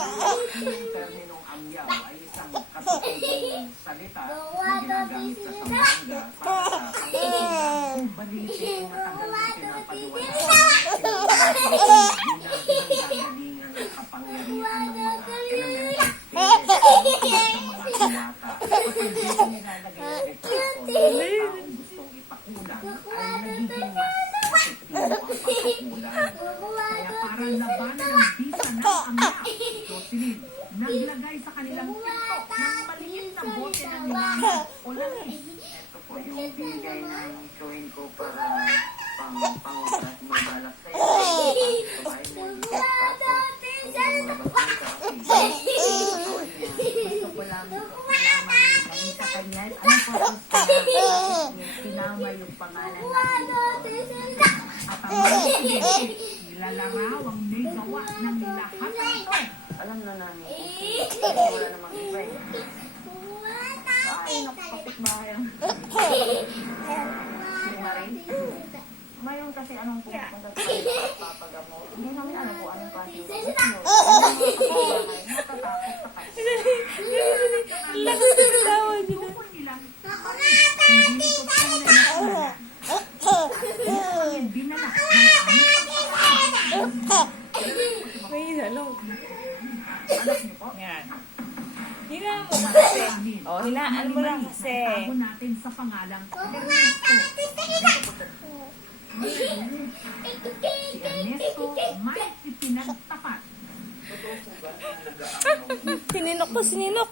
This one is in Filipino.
Ang terminong amyaw ay isang katutubong salita na ginagamit sa Zamboanga para sa kung balitin ang matagal na pinapaliwanag pinagagalingan ng kapangyarihan ng mga elemento ng mga diwata. Kapag dito nilalagay ang depresyon ng taong gustong ipakulang ay nagiging mas epektibo ang pagkukulang. Kaya para labanan ang bisa ng amya, Jocelyn, naglagay sa kanilang pinto ng maliit na bote ng nilaman o langis. Ito po yung binigay ng chewin ko para pang-utas mo balak sa'yo. Kumain mo yung gusto ko lang malaman kami sa kanya. Ano po ang sinama yung pangalan natin? At ang mga nilalaraw ang may gawa ng lahat ng ito. Alam na namin. Kasi wala namang iba eh. Ay, nakapapit bahay. Si Marin. Mayroon kasi anong pupunta sa papagamot. Hindi namin alam kung anong klase. Natatakot sa kanya. Lakas ng tawa niya. Tukoy nilang hindi ito tunay na kilala. Ang binala ng aming May inalog. anak niyo po. Yan. Hilaan mo lang kasi. Oh, hilaan mo lang kasi. Natago natin sa pangalang Ernesto. Si Ernesto may ipinagtapat. Sininok to, sininok.